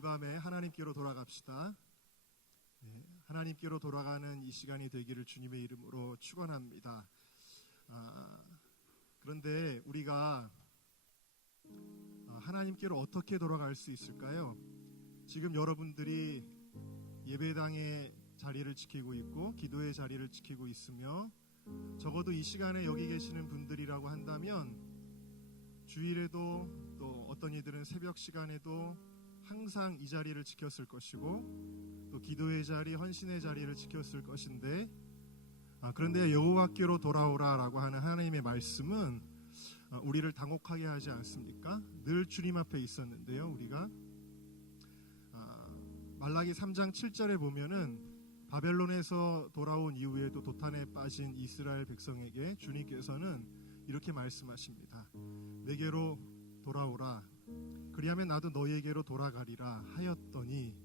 이 밤에 하나님께로 돌아갑시다. 하나님께로 돌아가는 이 시간이 되기를 주님의 이름으로 축원합니다. 그런데 우리가 하나님께로 어떻게 돌아갈 수 있을까요? 지금 여러분들이 예배당의 자리를 지키고 있고 기도의 자리를 지키고 있으며 적어도 이 시간에 여기 계시는 분들이라고 한다면 주일에도 또 어떤 이들은 새벽 시간에도 항상 이 자리를 지켰을 것이고 또 기도의 자리, 헌신의 자리를 지켰을 것인데 그런데 여호와께로 돌아오라라고 하는 하나님의 말씀은 우리를 당혹하게 하지 않습니까? 늘 주님 앞에 있었는데요. 우리가 말라기 3장 7절에 보면은 바벨론에서 돌아온 이후에도 도탄에 빠진 이스라엘 백성에게 주님께서는 이렇게 말씀하십니다. 내게로 돌아오라. 그리하면 나도 너희에게로 돌아가리라 하였더니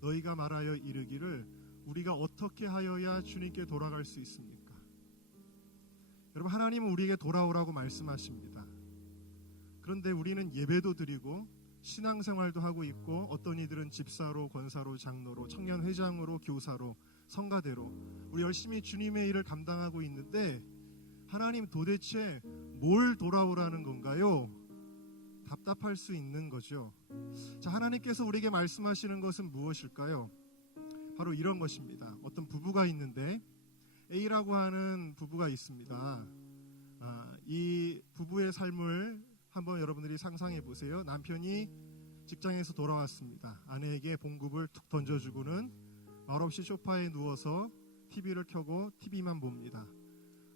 너희가 말하여 이르기를 우리가 어떻게 하여야 주님께 돌아갈 수 있습니까? 여러분, 하나님은 우리에게 돌아오라고 말씀하십니다. 그런데 우리는 예배도 드리고 신앙생활도 하고 있고 어떤 이들은 집사로, 권사로, 장로로, 청년회장으로, 교사로, 성가대로 우리 열심히 주님의 일을 감당하고 있는데 하나님 도대체 뭘 돌아오라는 건가요? 답답할 수 있는 거죠. 자, 하나님께서 우리에게 말씀하시는 것은 무엇일까요? 바로 이런 것입니다. 어떤 부부가 있는데 A라고 하는 부부가 있습니다. 이 부부의 삶을 한번 여러분들이 상상해 보세요. 남편이 직장에서 돌아왔습니다. 아내에게 봉급을 툭 던져주고는 말없이 소파에 누워서 TV를 켜고 TV만 봅니다.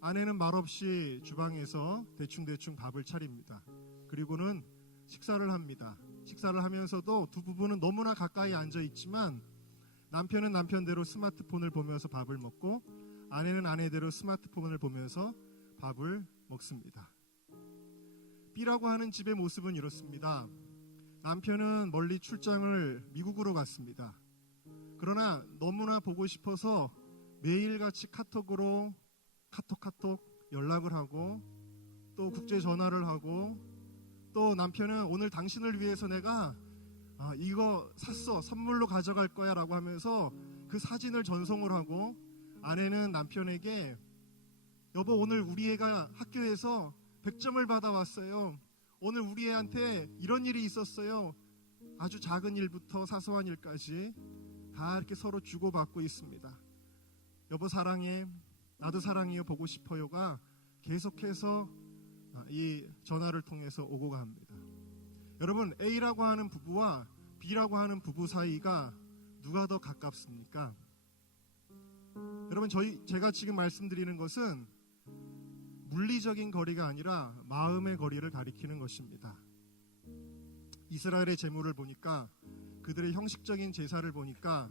아내는 말없이 주방에서 대충대충 밥을 차립니다. 그리고는 식사를 합니다. 식사를 하면서도 두 부부는 너무나 가까이 앉아 있지만 남편은 남편대로 스마트폰을 보면서 밥을 먹고 아내는 아내대로 스마트폰을 보면서 밥을 먹습니다. B라고 하는 집의 모습은 이렇습니다. 남편은 멀리 출장을 미국으로 갔습니다. 그러나 너무나 보고 싶어서 매일같이 카톡으로 카톡 연락을 하고 또 국제 전화를 하고 또 남편은 오늘 당신을 위해서 내가 이거 샀어, 선물로 가져갈 거야 라고 하면서 그 사진을 전송을 하고 아내는 남편에게 여보 오늘 우리 애가 학교에서 100점을 받아왔어요. 오늘 우리 애한테 이런 일이 있었어요. 아주 작은 일부터 사소한 일까지 다 이렇게 서로 주고받고 있습니다. 여보 사랑해, 나도 사랑해요, 보고 싶어요가 계속해서 이 전화를 통해서 오고 갑니다. 여러분, A라고 하는 부부와 B라고 하는 부부 사이가 누가 더 가깝습니까? 여러분, 제가 지금 말씀드리는 것은 물리적인 거리가 아니라 마음의 거리를 가리키는 것입니다. 이스라엘의 제물을 보니까 그들의 형식적인 제사를 보니까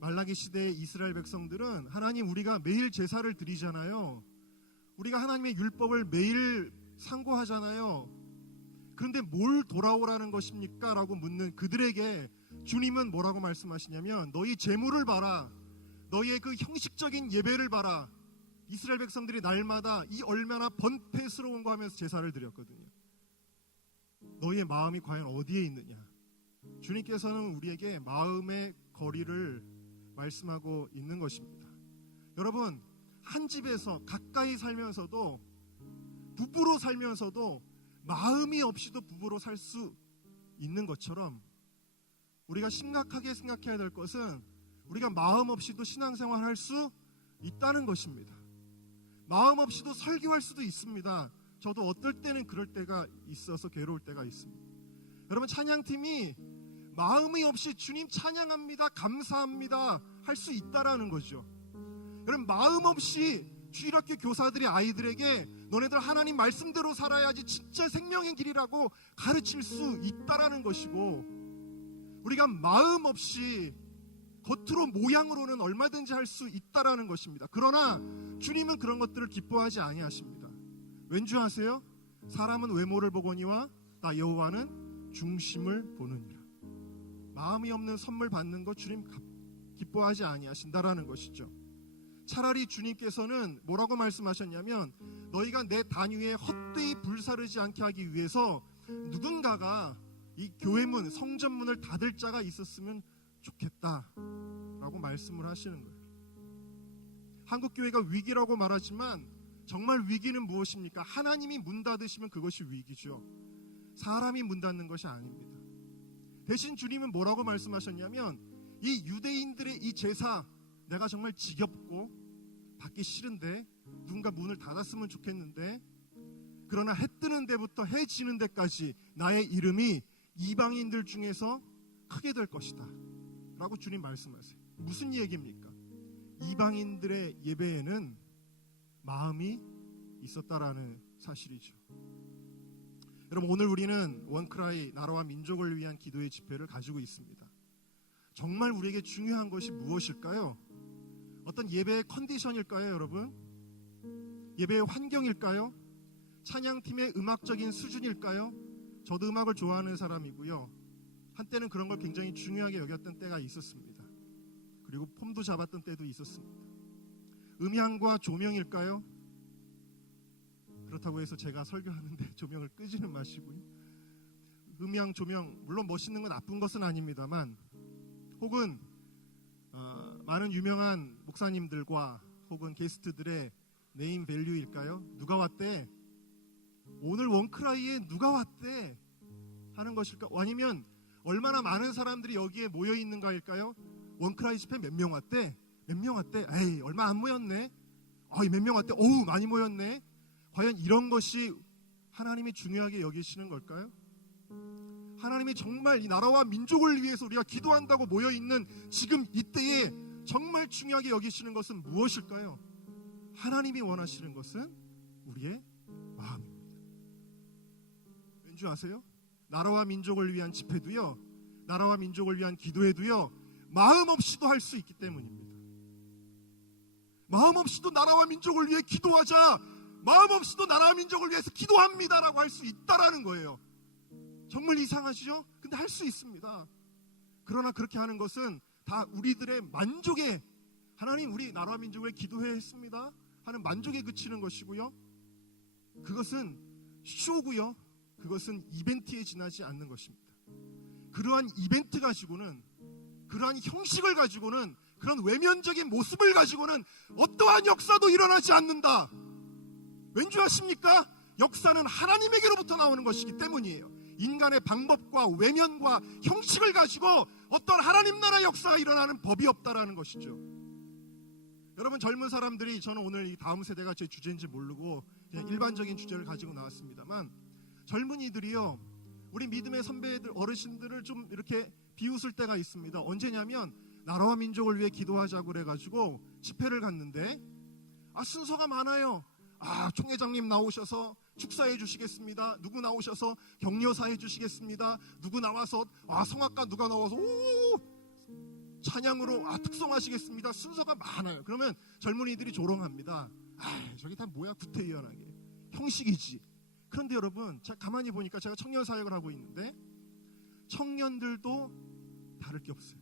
말라기 시대의 이스라엘 백성들은 하나님 우리가 매일 제사를 드리잖아요. 우리가 하나님의 율법을 매일 상고하잖아요. 그런데 뭘 돌아오라는 것입니까? 라고 묻는 그들에게 주님은 뭐라고 말씀하시냐면 너희 제물을 봐라. 너희의 그 형식적인 예배를 봐라. 이스라엘 백성들이 날마다 이 얼마나 번패스러운 거 하면서 제사를 드렸거든요. 너희의 마음이 과연 어디에 있느냐? 주님께서는 우리에게 마음의 거리를 말씀하고 있는 것입니다. 여러분, 한 집에서 가까이 살면서도 부부로 살면서도 마음이 없이도 부부로 살 수 있는 것처럼 우리가 심각하게 생각해야 될 것은 우리가 마음 없이도 신앙생활 할 수 있다는 것입니다. 마음 없이도 설교할 수도 있습니다. 저도 어떨 때는 그럴 때가 있어서 괴로울 때가 있습니다. 여러분, 찬양팀이 마음이 없이 주님 찬양합니다, 감사합니다 할 수 있다라는 거죠. 여러분, 마음 없이 주일학교 교사들이 아이들에게 너네들 하나님 말씀대로 살아야지 진짜 생명의 길이라고 가르칠 수 있다라는 것이고 우리가 마음 없이 겉으로 모양으로는 얼마든지 할 수 있다라는 것입니다. 그러나 주님은 그런 것들을 기뻐하지 아니하십니다. 왠지 아세요? 사람은 외모를 보거니와 나 여호와는 중심을 보느니라. 마음이 없는 선물 받는 것 주님 기뻐하지 아니하신다라는 것이죠. 차라리 주님께서는 뭐라고 말씀하셨냐면 너희가 내 단위에 헛되이 불사르지 않게 하기 위해서 누군가가 이 교회 문, 성전 문을 닫을 자가 있었으면 좋겠다라고 말씀을 하시는 거예요. 한국 교회가 위기라고 말하지만 정말 위기는 무엇입니까? 하나님이 문 닫으시면 그것이 위기죠. 사람이 문 닫는 것이 아닙니다. 대신 주님은 뭐라고 말씀하셨냐면 이 유대인들의 이 제사 내가 정말 지겹고 받기 싫은데 누군가 문을 닫았으면 좋겠는데 그러나 해 뜨는 데부터 해 지는 데까지 나의 이름이 이방인들 중에서 크게 될 것이다 라고 주님 말씀하세요. 무슨 얘기입니까? 이방인들의 예배에는 마음이 있었다라는 사실이죠. 여러분, 오늘 우리는 원크라이 나라와 민족을 위한 기도의 집회를 가지고 있습니다. 정말 우리에게 중요한 것이 무엇일까요? 어떤 예배의 컨디션일까요, 여러분? 예배의 환경일까요? 찬양팀의 음악적인 수준일까요? 저도 음악을 좋아하는 사람이고요. 한때는 그런 걸 굉장히 중요하게 여겼던 때가 있었습니다. 그리고 폼도 잡았던 때도 있었습니다. 음향과 조명일까요? 그렇다고 해서 제가 설교하는데 조명을 끄지는 마시고요. 음향, 조명 물론 멋있는 건 나쁜 것은 아닙니다만 혹은 많은 유명한 목사님들과 혹은 게스트들의 네임 밸류일까요? 누가 왔대? 오늘 원크라이에 누가 왔대? 하는 것일까? 아니면 얼마나 많은 사람들이 여기에 모여 있는가일까요? 원크라이 집회 몇 명 왔대? 몇 명 왔대? 에이, 얼마 안 모였네. 몇 명 왔대? 오우, 많이 모였네. 과연 이런 것이 하나님이 중요하게 여기시는 걸까요? 하나님이 정말 이 나라와 민족을 위해서 우리가 기도한다고 모여 있는 지금 이때에 정말 중요하게 여기시는 것은 무엇일까요? 하나님이 원하시는 것은 우리의 마음입니다. 왠지 아세요? 나라와 민족을 위한 집회도요, 나라와 민족을 위한 기도회도요, 마음 없이도 할 수 있기 때문입니다. 마음 없이도 나라와 민족을 위해 기도하자, 마음 없이도 나라와 민족을 위해서 기도합니다라고 할 수 있다라는 거예요. 정말 이상하시죠? 근데 할 수 있습니다. 그러나 그렇게 하는 것은 다 우리들의 만족에, 하나님 우리 나라와 민족을 기도해야 했습니다 하는 만족에 그치는 것이고요, 그것은 쇼고요, 그것은 이벤트에 지나지 않는 것입니다. 그러한 이벤트 가지고는, 그러한 형식을 가지고는, 그런 외면적인 모습을 가지고는 어떠한 역사도 일어나지 않는다. 왠지 아십니까? 역사는 하나님에게로부터 나오는 것이기 때문이에요. 인간의 방법과 외면과 형식을 가지고 어떤 하나님 나라 역사가 일어나는 법이 없다라는 것이죠. 여러분, 젊은 사람들이, 저는 오늘 이 다음 세대가 제 주제인지 모르고 그냥 일반적인 주제를 가지고 나왔습니다만, 젊은이들이요, 우리 믿음의 선배들, 어르신들을 좀 이렇게 비웃을 때가 있습니다. 언제냐면 나라와 민족을 위해 기도하자고 그래가지고 집회를 갔는데 순서가 많아요. 총회장님 나오셔서 축사해 주시겠습니다. 누구 나오셔서 격려사 해 주시겠습니다. 누구 나와서 성악가 누가 나와서 찬양으로 특성하시겠습니다. 순서가 많아요. 그러면 젊은이들이 조롱합니다. 저기 다 뭐야, 구태의연하게 형식이지. 그런데 여러분, 제가 가만히 보니까, 제가 청년 사역을 하고 있는데 청년들도 다를 게 없어요.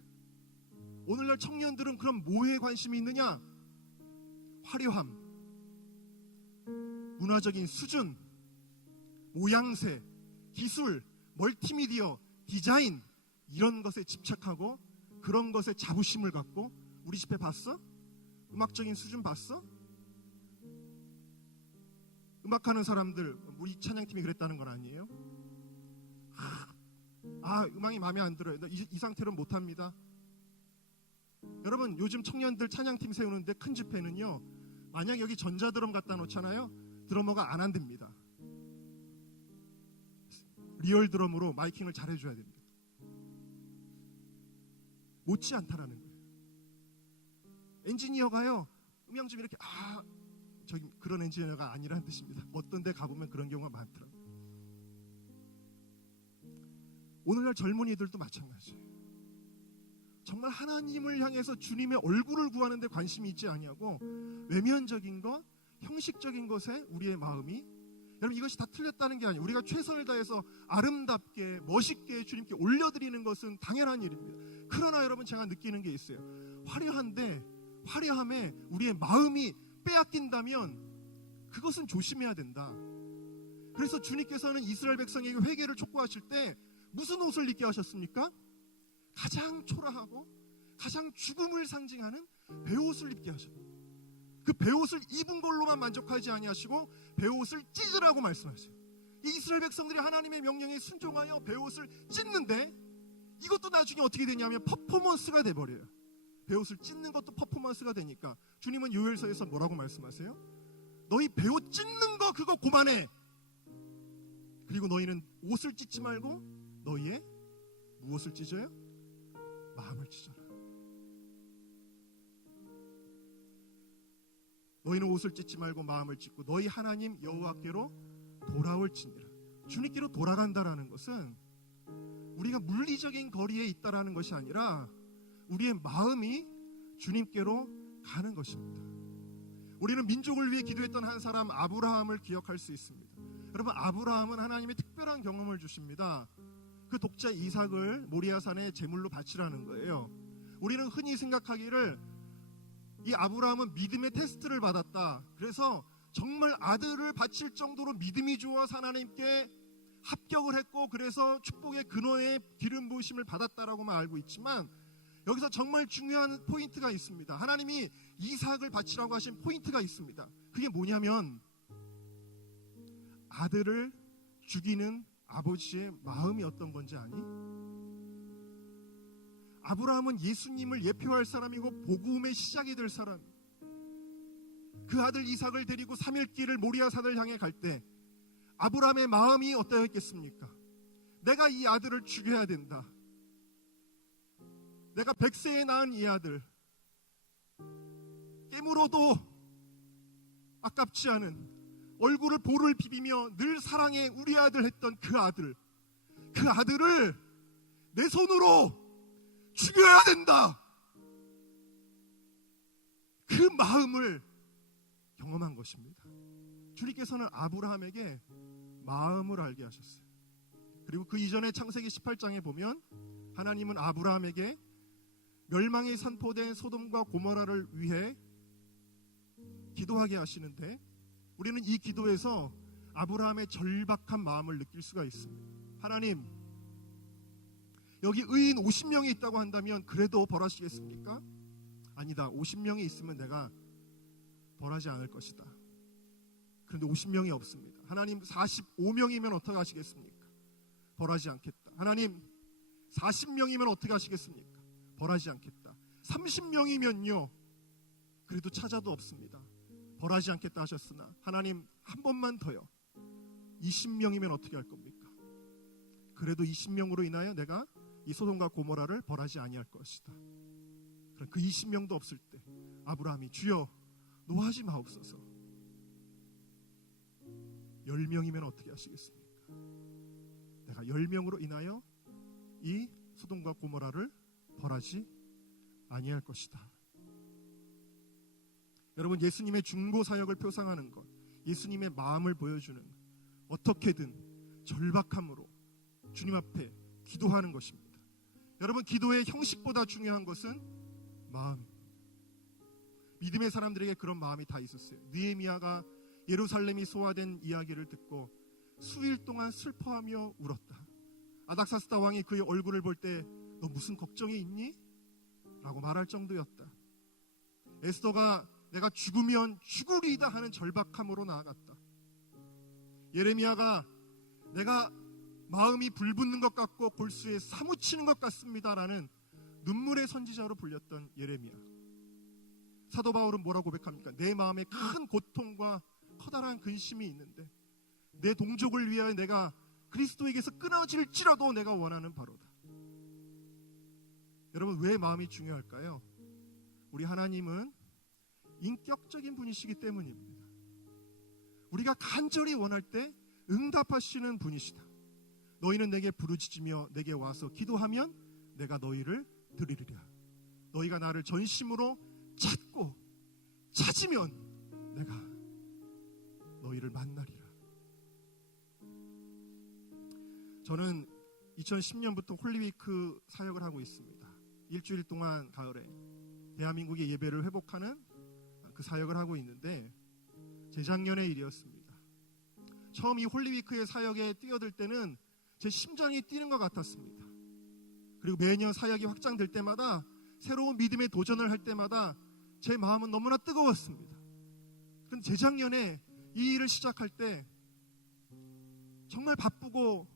오늘날 청년들은 그럼 뭐에 관심이 있느냐? 화려함, 문화적인 수준, 모양새, 기술, 멀티미디어, 디자인, 이런 것에 집착하고 그런 것에 자부심을 갖고. 우리 집회 봤어? 음악적인 수준 봤어? 음악하는 사람들, 우리 찬양팀이 그랬다는 건 아니에요? 음악이 마음에 안 들어요. 이 상태로는 못합니다. 여러분, 요즘 청년들 찬양팀 세우는데 큰 집회는요, 만약 여기 전자드럼 갖다 놓잖아요, 드러머가 안 한답니다. 리얼 드럼으로 마이킹을 잘 해줘야 됩니다. 못지 않다라는 거예요. 엔지니어가요, 음향 좀 이렇게 저기 그런 엔지니어가 아니라는 뜻입니다. 어떤 데 가보면 그런 경우가 많더라고요. 오늘날 젊은이들도 마찬가지예요. 정말 하나님을 향해서 주님의 얼굴을 구하는 데 관심이 있지 아니하고 외면적인 것, 형식적인 것에 우리의 마음이, 여러분, 이것이 다 틀렸다는 게 아니에요. 우리가 최선을 다해서 아름답게 멋있게 주님께 올려드리는 것은 당연한 일입니다. 그러나 여러분, 제가 느끼는 게 있어요. 화려한데 화려함에 우리의 마음이 빼앗긴다면 그것은 조심해야 된다. 그래서 주님께서는 이스라엘 백성에게 회개를 촉구하실 때 무슨 옷을 입게 하셨습니까? 가장 초라하고 가장 죽음을 상징하는 베옷을 입게 하셨고, 그 베옷을 입은 걸로만 만족하지 아니하시고 베옷을 찢으라고 말씀하세요. 이 이스라엘 백성들이 하나님의 명령에 순종하여 베옷을 찢는데, 이것도 나중에 어떻게 되냐면 퍼포먼스가 돼버려요. 베옷을 찢는 것도 퍼포먼스가 되니까 주님은 요엘서에서 뭐라고 말씀하세요? 너희 베옷 찢는 거 그거 그만해. 그리고 너희는 옷을 찢지 말고 너희의 무엇을 찢어요? 마음을 찢어라. 너희는 옷을 찢지 말고 마음을 찢고 너희 하나님 여호와께로 돌아올지니라. 주님께로 돌아간다라는 것은 우리가 물리적인 거리에 있다라는 것이 아니라 우리의 마음이 주님께로 가는 것입니다. 우리는 민족을 위해 기도했던 한 사람 아브라함을 기억할 수 있습니다. 여러분, 아브라함은 하나님의 특별한 경험을 주십니다. 그 독자 이삭을 모리아산에 제물로 바치라는 거예요. 우리는 흔히 생각하기를 이 아브라함은 믿음의 테스트를 받았다, 그래서 정말 아들을 바칠 정도로 믿음이 좋아서 하나님께 합격을 했고 그래서 축복의 근원의 기름 부으심을 받았다라고만 알고 있지만, 여기서 정말 중요한 포인트가 있습니다. 하나님이 이삭을 바치라고 하신 포인트가 있습니다. 그게 뭐냐면 아들을 죽이는 아버지의 마음이 어떤 건지 아니? 아브라함은 예수님을 예표할 사람이고 복음의 시작이 될 사람. 그 아들 이삭을 데리고 3일 길을 모리아산을 향해 갈 때 아브라함의 마음이 어떠했겠습니까? 내가 이 아들을 죽여야 된다. 내가 100세에 낳은 이 아들, 깨물어도 아깝지 않은, 얼굴을 볼을 비비며 늘 사랑해 우리 아들 했던 그 아들을 내 손으로 죽여야 된다. 그 마음을 경험한 것입니다. 주님께서는 아브라함에게 마음을 알게 하셨어요. 그리고 그 이전에 창세기 18장에 보면 하나님은 아브라함에게 멸망이 선포된 소돔과 고모라를 위해 기도하게 하시는데, 우리는 이 기도에서 아브라함의 절박한 마음을 느낄 수가 있습니다. 하나님, 여기 의인 50명이 있다고 한다면 그래도 벌하시겠습니까? 아니다. 50명이 있으면 내가 벌하지 않을 것이다. 그런데 50명이 없습니다. 하나님, 45명이면 어떻게 하시겠습니까? 벌하지 않겠다. 하나님, 40명이면 어떻게 하시겠습니까? 벌하지 않겠다. 30명이면요, 그래도 찾아도 없습니다. 벌하지 않겠다 하셨으나 하나님, 한 번만 더요. 20명이면 어떻게 할 겁니까? 그래도 20명으로 인하여 내가 이 소돔과 고모라를 벌하지 아니할 것이다. 그 20명도 없을 때 아브라함이 주여 노하지 마옵소서. 10명이면 어떻게 하시겠습니까? 내가 10명으로 인하여 이 소돔과 고모라를 벌하지 아니할 것이다. 여러분, 예수님의 중보 사역을 표상하는 것, 예수님의 마음을 보여주는, 어떻게든 절박함으로 주님 앞에 기도하는 것입니다. 여러분, 기도의 형식보다 중요한 것은 마음입니다. 믿음의 사람들에게 그런 마음이 다 있었어요. 느헤미야가 예루살렘이 소화된 이야기를 듣고 수일 동안 슬퍼하며 울었다. 아닥사스다 왕이 그의 얼굴을 볼 때 너 무슨 걱정이 있니? 라고 말할 정도였다. 에스더가 내가 죽으면 죽으리이다 하는 절박함으로 나아갔다. 예레미야가 내가 마음이 불붙는 것 같고 골수에 사무치는 것 같습니다라는 눈물의 선지자로 불렸던 예레미야. 사도 바울은 뭐라고 고백합니까? 내 마음에 큰 고통과 커다란 근심이 있는데 내 동족을 위하여 내가 그리스도에게서 끊어질지라도 내가 원하는 바로다. 여러분, 왜 마음이 중요할까요? 우리 하나님은 인격적인 분이시기 때문입니다. 우리가 간절히 원할 때 응답하시는 분이시다. 너희는 내게 부르짖으며 내게 와서 기도하면 내가 너희를 들으리라. 너희가 나를 전심으로 찾고 찾으면 내가 너희를 만나리라. 저는 2010년부터 홀리위크 사역을 하고 있습니다. 일주일 동안 가을에 대한민국의 예배를 회복하는 그 사역을 하고 있는데, 재작년의 일이었습니다. 처음 이 홀리위크의 사역에 뛰어들 때는 제 심장이 뛰는 것 같았습니다. 그리고 매년 사역이 확장될 때마다 새로운 믿음에 도전을 할 때마다 제 마음은 너무나 뜨거웠습니다. 그런데 재작년에 이 일을 시작할 때 정말 바쁘고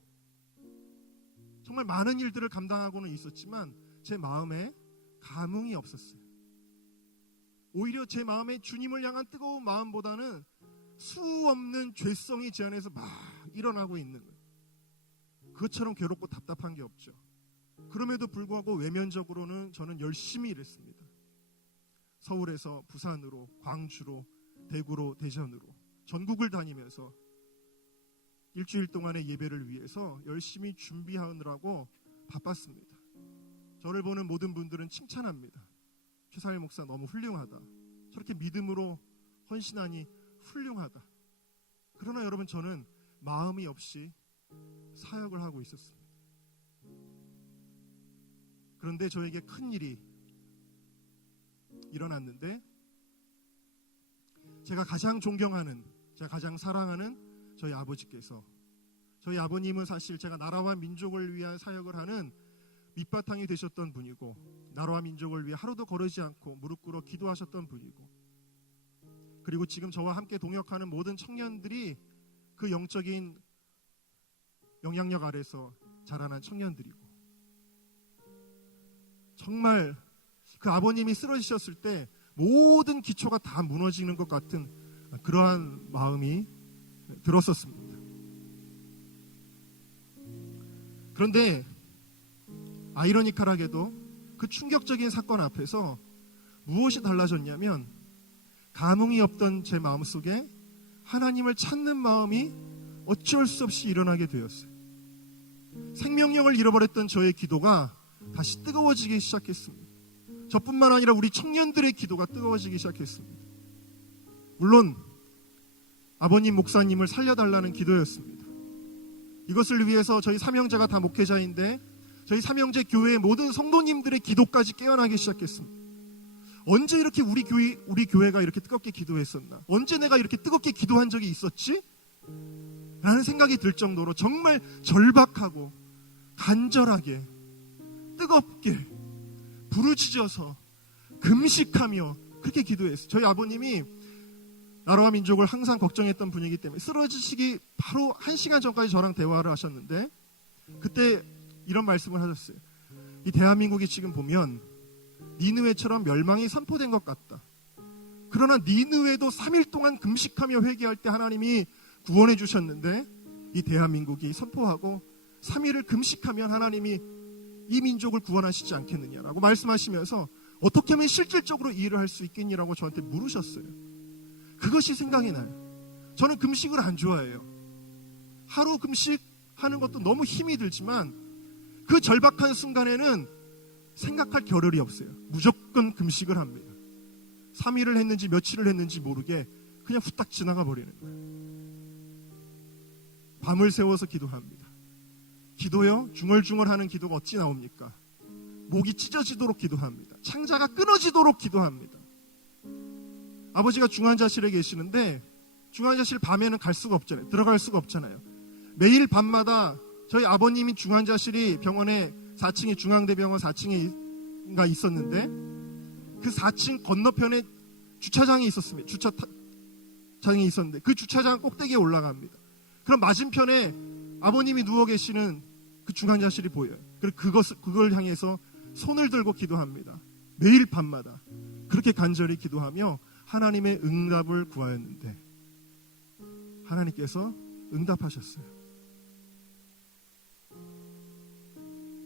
정말 많은 일들을 감당하고는 있었지만 제 마음에 감흥이 없었어요. 오히려 제 마음에 주님을 향한 뜨거운 마음보다는 수 없는 죄성이 제 안에서 막 일어나고 있는 거예요. 그것처럼 괴롭고 답답한 게 없죠. 그럼에도 불구하고 외면적으로는 저는 열심히 일했습니다. 서울에서 부산으로, 광주로, 대구로, 대전으로 전국을 다니면서 일주일 동안의 예배를 위해서 열심히 준비하느라고 바빴습니다. 저를 보는 모든 분들은 칭찬합니다. 최상일 목사 너무 훌륭하다. 저렇게 믿음으로 헌신하니 훌륭하다. 그러나 여러분, 저는 마음이 없이 사역을 하고 있었습니다. 그런데 저에게 큰 일이 일어났는데, 제가 가장 존경하는, 제가 가장 사랑하는 저희 아버지께서, 저희 아버님은 사실 제가 나라와 민족을 위한 사역을 하는 밑바탕이 되셨던 분이고, 나라와 민족을 위해 하루도 거르지 않고 무릎 꿇어 기도하셨던 분이고, 그리고 지금 저와 함께 동역하는 모든 청년들이 그 영적인 영향력 아래서 자라난 청년들이고, 정말 그 아버님이 쓰러지셨을 때 모든 기초가 다 무너지는 것 같은 그러한 마음이 들었었습니다. 그런데 아이러니컬하게도 그 충격적인 사건 앞에서 무엇이 달라졌냐면, 감흥이 없던 제 마음속에 하나님을 찾는 마음이 어쩔 수 없이 일어나게 되었어요. 생명력을 잃어버렸던 저의 기도가 다시 뜨거워지기 시작했습니다. 저뿐만 아니라 우리 청년들의 기도가 뜨거워지기 시작했습니다. 물론 아버님 목사님을 살려달라는 기도였습니다. 이것을 위해서 저희 삼형제가 다 목회자인데 저희 삼형제 교회의 모든 성도님들의 기도까지 깨어나기 시작했습니다. 언제 이렇게 우리 교회가 이렇게 뜨겁게 기도했었나? 언제 내가 이렇게 뜨겁게 기도한 적이 있었지? 라는 생각이 들 정도로 정말 절박하고 간절하게 뜨겁게 부르짖어서 금식하며 그렇게 기도했어요. 저희 아버님이 나라와 민족을 항상 걱정했던 분이기 때문에 쓰러지시기 바로 1시간 전까지 저랑 대화를 하셨는데, 그때 이런 말씀을 하셨어요. 이 대한민국이 지금 보면 니느웨처럼 멸망이 선포된 것 같다. 그러나 니느웨도 3일 동안 금식하며 회개할 때 하나님이 구원해 주셨는데, 이 대한민국이 선포하고 3일을 금식하면 하나님이 이 민족을 구원하시지 않겠느냐라고 말씀하시면서 어떻게 하면 실질적으로 이 일을 할 수 있겠냐라고 저한테 물으셨어요. 그것이 생각이 나요. 저는 금식을 안 좋아해요. 하루 금식하는 것도 너무 힘이 들지만 그 절박한 순간에는 생각할 겨를이 없어요. 무조건 금식을 합니다. 3일을 했는지 며칠을 했는지 모르게 그냥 후딱 지나가 버리는 거예요. 밤을 새워서 기도합니다. 기도요? 중얼중얼하는 기도가 어찌 나옵니까? 목이 찢어지도록 기도합니다. 창자가 끊어지도록 기도합니다. 아버지가 중환자실에 계시는데 중환자실 밤에는 갈 수가 없잖아요. 들어갈 수가 없잖아요. 매일 밤마다 저희 아버님이 중환자실이 병원에 4층에 중앙대병원 4층에 있었는데 그 4층 건너편에 주차장이 있었습니다. 주차장이 있었는데 그 주차장 꼭대기에 올라갑니다. 그럼 맞은편에 아버님이 누워 계시는 그 중환자실이 보여요. 그리고 그걸 향해서 손을 들고 기도합니다. 매일 밤마다 그렇게 간절히 기도하며 하나님의 응답을 구하였는데 하나님께서 응답하셨어요.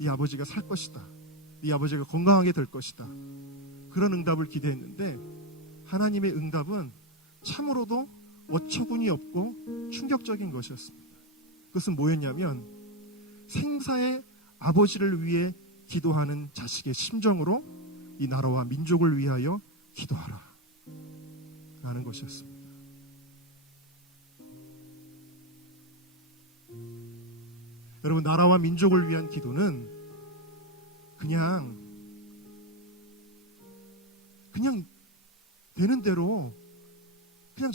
이 아버지가 살 것이다. 이 아버지가 건강하게 될 것이다. 그런 응답을 기대했는데 하나님의 응답은 참으로도 어처구니 없고 충격적인 것이었습니다. 그것은 뭐였냐면 생사의 아버지를 위해 기도하는 자식의 심정으로 이 나라와 민족을 위하여 기도하라 라는 것이었습니다. 여러분, 나라와 민족을 위한 기도는 그냥 되는 대로 그냥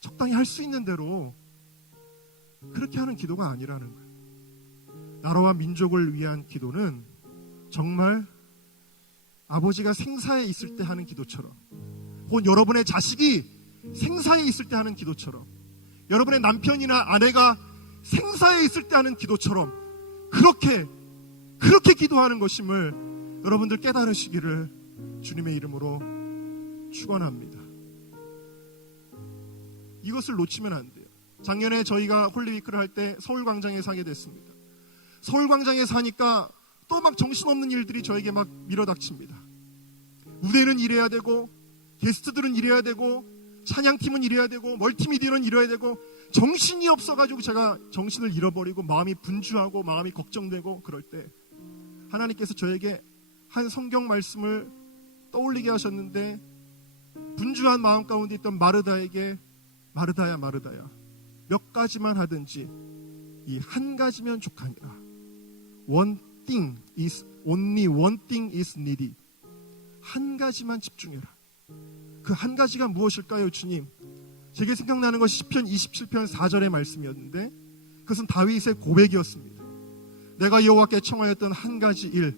적당히 할 수 있는 대로 그렇게 하는 기도가 아니라는 거예요. 나라와 민족을 위한 기도는 정말 아버지가 생사에 있을 때 하는 기도처럼, 혹은 여러분의 자식이 생사에 있을 때 하는 기도처럼, 여러분의 남편이나 아내가 생사에 있을 때 하는 기도처럼 그렇게 기도하는 것임을 여러분들 깨달으시기를 주님의 이름으로 축원합니다. 이것을 놓치면 안 돼요. 작년에 저희가 홀리위크를 할 때 서울광장에서 하게 됐습니다. 서울광장에서 하니까 또 막 정신없는 일들이 저에게 막 밀어닥칩니다. 무대는 일해야 되고, 게스트들은 일해야 되고, 찬양팀은 일해야 되고, 멀티미디어는 일해야 되고, 정신이 없어가지고 제가 정신을 잃어버리고 마음이 분주하고 마음이 걱정되고, 그럴 때 하나님께서 저에게 한 성경 말씀을 떠올리게 하셨는데, 분주한 마음 가운데 있던 마르다에게 마르다야 마르다야, 몇 가지만 하든지 이 한 가지면 족하니라. only one thing is needed. 한 가지만 집중해라. 그 한 가지가 무엇일까요, 주님? 제게 생각나는 것이 시편 27편 4절의 말씀이었는데, 그것은 다윗의 고백이었습니다. 내가 여호와께 청하였던 한 가지 일,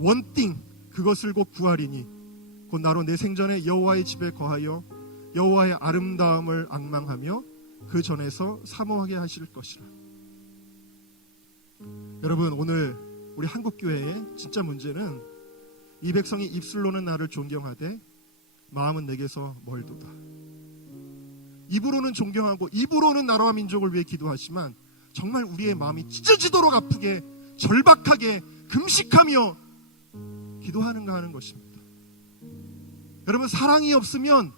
one thing, 그것을 곧 구하리니 곧 나로 내 생전에 여호와의 집에 거하여 여호와의 아름다움을 앙망하며 그 전에서 사모하게 하실 것이라. 여러분, 오늘 우리 한국교회의 진짜 문제는 이 백성이 입술로는 나를 존경하되 마음은 내게서 멀도다. 입으로는 존경하고 입으로는 나라와 민족을 위해 기도하지만 정말 우리의 마음이 찢어지도록 아프게 절박하게 금식하며 기도하는가 하는 것입니다. 여러분, 사랑이 없으면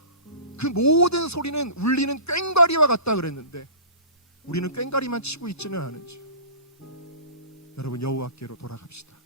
그 모든 소리는 울리는 꽹과리와 같다 그랬는데 우리는 꽹과리만 치고 있지는 않은지요. 여러분, 여호와께로 돌아갑시다.